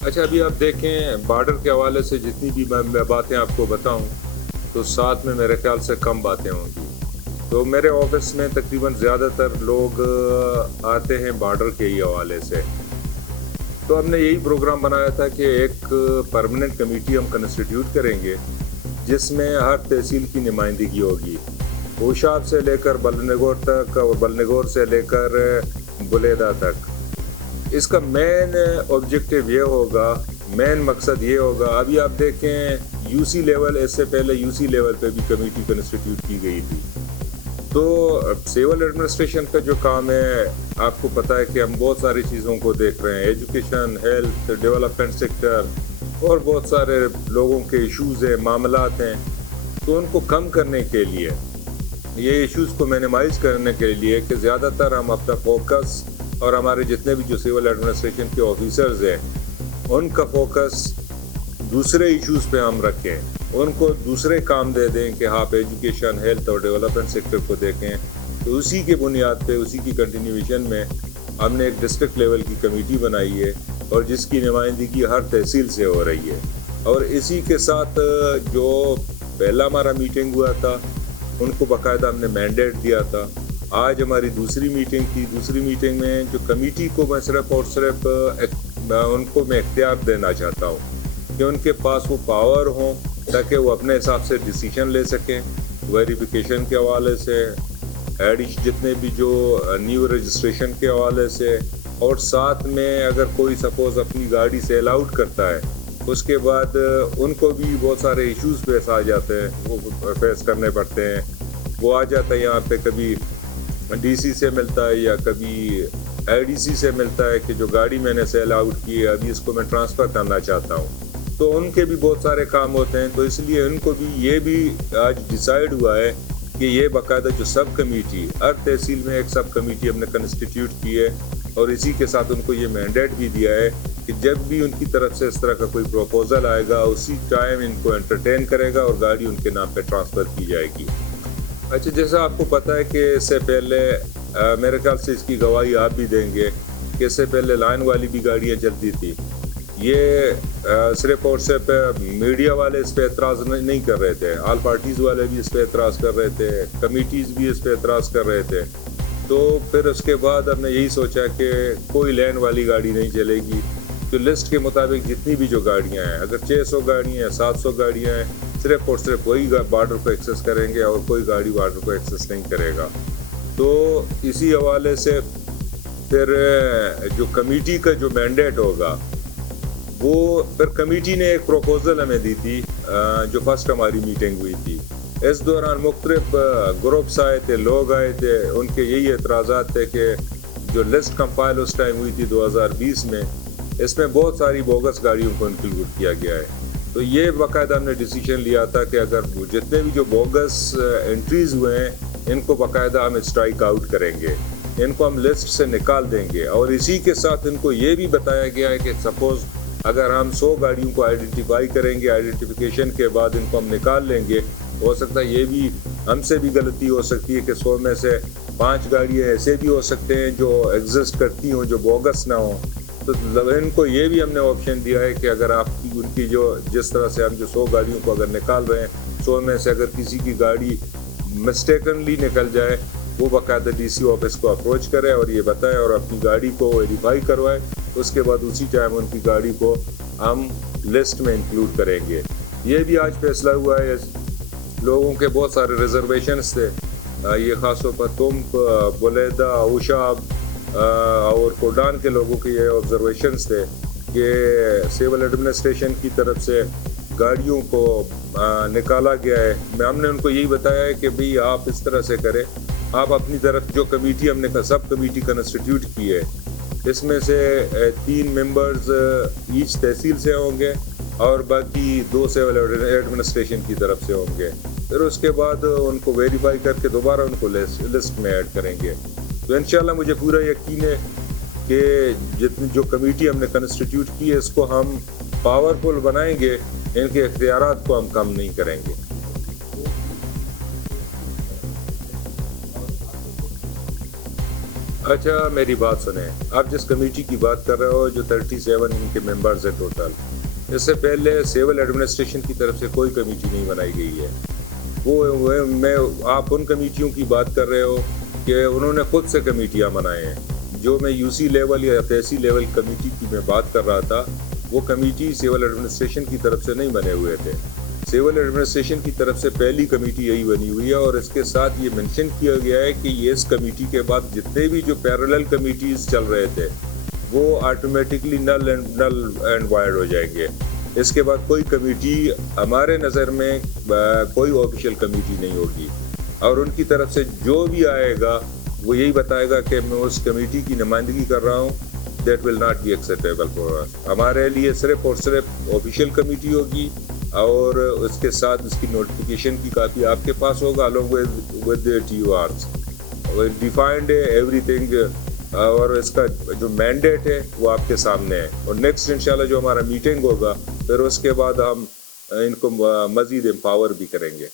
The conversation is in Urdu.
اچھا، ابھی آپ دیکھیں بارڈر کے حوالے سے جتنی بھی میں باتیں آپ کو بتاؤں تو ساتھ میں میرے خیال سے کم باتیں ہوں گی. تو میرے آفس میں تقریباً زیادہ تر لوگ آتے ہیں بارڈر کے ہی حوالے سے. تو ہم نے یہی پروگرام بنایا تھا کہ ایک پرماننٹ کمیٹی ہم کنسٹیٹیوٹ کریں گے جس میں ہر تحصیل کی نمائندگی ہوگی، اوشاب سے لے کر بلنگور تک اور بلنگور سے لے کر بلیدہ تک. اس کا مین آبجیکٹیو یہ ہوگا، مین مقصد یہ ہوگا. ابھی آپ دیکھیں یو سی لیول، اس سے پہلے یو سی لیول پہ بھی کمیٹی کنسٹیٹیوٹ کی گئی تھی. تو سول ایڈمنسٹریشن کا جو کام ہے، آپ کو پتہ ہے کہ ہم بہت ساری چیزوں کو دیکھ رہے ہیں، ایجوکیشن، ہیلتھ، ڈیولپمنٹ سیکٹر اور بہت سارے لوگوں کے ایشوز ہیں، معاملات ہیں. تو ان کو کم کرنے کے لیے، یہ ایشوز کو مینیمائز کرنے کے لیے کہ زیادہ تر ہم اپنا فوکس اور ہمارے جتنے بھی جو سول ایڈمنسٹریشن کے آفیسرز ہیں ان کا فوکس دوسرے ایشوز پہ ہم رکھیں، ان کو دوسرے کام دے دیں کہ آپ ایجوکیشن، ہیلتھ اور ڈیولپمنٹ سیکٹر کو دیکھیں. تو اسی کے بنیاد پہ، اسی کی کنٹینیویشن میں ہم نے ایک ڈسٹرکٹ لیول کی کمیٹی بنائی ہے اور جس کی نمائندگی ہر تحصیل سے ہو رہی ہے. اور اسی کے ساتھ جو پہلا ہمارا میٹنگ ہوا تھا ان کو باقاعدہ ہم نے مینڈیٹ دیا تھا. آج ہماری دوسری میٹنگ تھی. دوسری میٹنگ میں جو کمیٹی کو میں صرف اور صرف ان کو میں اختیار دینا چاہتا ہوں کہ ان کے پاس وہ پاور ہوں تاکہ وہ اپنے حساب سے ڈیسیشن لے سکیں ویریفیکیشن کے حوالے سے، جتنے بھی جو نیو رجسٹریشن کے حوالے سے، اور ساتھ میں اگر کوئی سپوز اپنی گاڑی سیل آؤٹ کرتا ہے اس کے بعد ان کو بھی بہت سارے ایشوز پیش آ جاتے ہیں، وہ فیس کرنے پڑتے ہیں. وہ آ جاتا ہے یہاں پہ، کبھی ڈی سی سے ملتا ہے یا کبھی آئی ڈی سی سے ملتا ہے کہ جو گاڑی میں نے سیل آؤٹ کی ہے ابھی اس کو میں ٹرانسفر کرنا چاہتا ہوں. تو ان کے بھی بہت سارے کام ہوتے ہیں. تو اس لیے ان کو بھی یہ بھی آج ڈیسائیڈ ہوا ہے کہ یہ باقاعدہ جو سب کمیٹی، ہر تحصیل میں ایک سب کمیٹی ہم نے کنسٹیٹیوٹ کی ہے اور اسی کے ساتھ ان کو یہ مینڈیٹ بھی دیا ہے کہ جب بھی ان کی طرف سے اس طرح کا کوئی پروپوزل آئے گا اسی ٹائم ان کو انٹرٹین کرے گا اور گاڑی ان کے نام پہ ٹرانسفر کی جائے گی. اچھا، جیسا آپ کو پتہ ہے کہ اس سے پہلے میرے خیال سے اس کی گواہی آپ بھی دیں گے کہ اس سے پہلے لائن والی بھی گاڑیاں چلتی تھی. یہ صرف اور صرف میڈیا والے اس پہ اعتراض نہیں کر رہے تھے، آل پارٹیز والے بھی اس پہ اعتراض کر رہے تھے، کمیٹیز بھی اس پہ اعتراض کر رہے تھے. تو پھر اس کے بعد ہم نے یہی سوچا کہ کوئی لین والی گاڑی نہیں چلے گی. تو لسٹ کے مطابق جتنی بھی جو گاڑیاں ہیں، اگر 600 گاڑیاں ہیں، 700 گاڑیاں ہیں، صرف اور صرف وہی بارڈر کو ایکسس کریں گے اور کوئی گاڑی بارڈر کو ایکسس نہیں کرے گا. تو اسی حوالے سے پھر جو کمیٹی کا جو مینڈیٹ ہوگا وہ پھر کمیٹی نے ایک پروپوزل ہمیں دی تھی جو فرسٹ ہماری میٹنگ ہوئی تھی. اس دوران مختلف گروپس آئے تھے، لوگ آئے تھے، ان کے یہی اعتراضات تھے کہ جو لسٹ کمپائل اس ٹائم ہوئی تھی 2020 میں، اس میں بہت ساری بوگس گاڑیوں کو انکلوڈ کیا گیا ہے. تو یہ باقاعدہ ہم نے ڈیسیجن لیا تھا کہ اگر جتنے بھی جو بوگس انٹریز ہوئے ہیں ان کو باقاعدہ ہم اسٹرائک آؤٹ کریں گے، ان کو ہم لسٹ سے نکال دیں گے. اور اسی کے ساتھ ان کو یہ بھی بتایا گیا ہے کہ سپوز اگر ہم 100 گاڑیوں کو آئیڈینٹیفائی کریں گے، آئیڈینٹیفیکیشن کے بعد ان کو ہم نکال لیں گے، ہو سکتا ہے یہ بھی ہم سے بھی غلطی ہو سکتی ہے کہ 100 میں سے 5 گاڑیاں ایسے بھی ہو سکتے ہیں جو ایگزسٹ کرتی ہوں، جو بوگس نہ ہوں. تو ان کو یہ بھی ہم نے آپشن دیا ہے کہ اگر آپ کی ان کی جو جس طرح سے ہم جو 100 گاڑیوں کو اگر نکال رہے ہیں، 100 میں سے اگر کسی کی گاڑی مسٹیکنلی نکل جائے، وہ باقاعدہ ڈی سی آفس کو اپروچ کرے اور یہ بتائے اور اپنی گاڑی کو ویریفائی کروائے. اس کے بعد اسی ٹائم ان کی گاڑی کو ہم لسٹ میں انکلوڈ کریں گے. یہ بھی آج فیصلہ ہوا ہے. لوگوں کے بہت سارے ریزرویشنز تھے، یہ خاص طور پر تمک، بلیدہ، اوشاب اور کوڈان کے لوگوں کے یہ آبزرویشنز تھے کہ سول ایڈمنسٹریشن کی طرف سے گاڑیوں کو نکالا گیا ہے. ہم نے ان کو یہی بتایا ہے کہ بھئی آپ اس طرح سے کریں، آپ اپنی طرف جو کمیٹی ہم نے سب کمیٹی کنسٹیٹیوٹ کی ہے اس میں سے 3 ممبرز ایچ تحصیل سے ہوں گے اور باقی 2 سول ایڈمنسٹریشن کی طرف سے ہوں گے. پھر اس کے بعد ان کو ویریفائی کر کے دوبارہ ان کو لسٹ میں ایڈ کریں گے. تو انشاءاللہ مجھے پورا یقین ہے کہ جتنی جو کمیٹی ہم نے کنسٹیٹیوٹ کی ہے اس کو ہم پاورفل بنائیں گے، ان کے اختیارات کو ہم کم نہیں کریں گے. اچھا میری بات سنیں، آپ جس کمیٹی کی بات کر رہے ہو جو 37 ان کے ممبرز ہیں ٹوٹل، اس سے پہلے سول ایڈمنسٹریشن کی طرف سے کوئی کمیٹی نہیں بنائی گئی ہے. میں آپ ان کمیٹیوں کی بات کر رہے ہو کہ انہوں نے خود سے کمیٹیاں بنائے ہیں. جو میں یو سی لیول یا تحصیل لیول کمیٹی کی میں بات کر رہا تھا، وہ کمیٹی سول ایڈمنسٹریشن کی طرف سے نہیں بنے ہوئے تھے. سول ایڈمنسٹریشن کی طرف سے پہلی کمیٹی یہی بنی ہوئی ہے، اور اس کے ساتھ یہ منشن کیا گیا ہے کہ یہ اس کمیٹی کے بعد جتنے بھی جو پیرالل کمیٹیز چل رہے تھے وہ آٹومیٹکلی نل اینڈ وائڈ ہو جائیں گے. اس کے بعد کوئی کمیٹی ہمارے نظر میں کوئی آفیشیل کمیٹی نہیں ہوگی، اور ان کی طرف سے جو بھی آئے گا وہ یہی بتائے گا کہ میں اس کمیٹی کی نمائندگی کر رہا ہوں. That will not be acceptable for us. ہمارے لیے صرف اور صرف آفیشیل کمیٹی ہوگی، اور اس کے ساتھ اس کی نوٹیفیکیشن کی کاپی آپ کے پاس ہوگا along with the TORs. Defined ہے ایوری تھنگ، اور اس کا جو مینڈیٹ ہے وہ آپ کے سامنے ہے. اور نیکسٹ انشاءاللہ جو ہمارا میٹنگ ہوگا پھر اس کے بعد ہم ان کو مزید امپاور بھی کریں گے.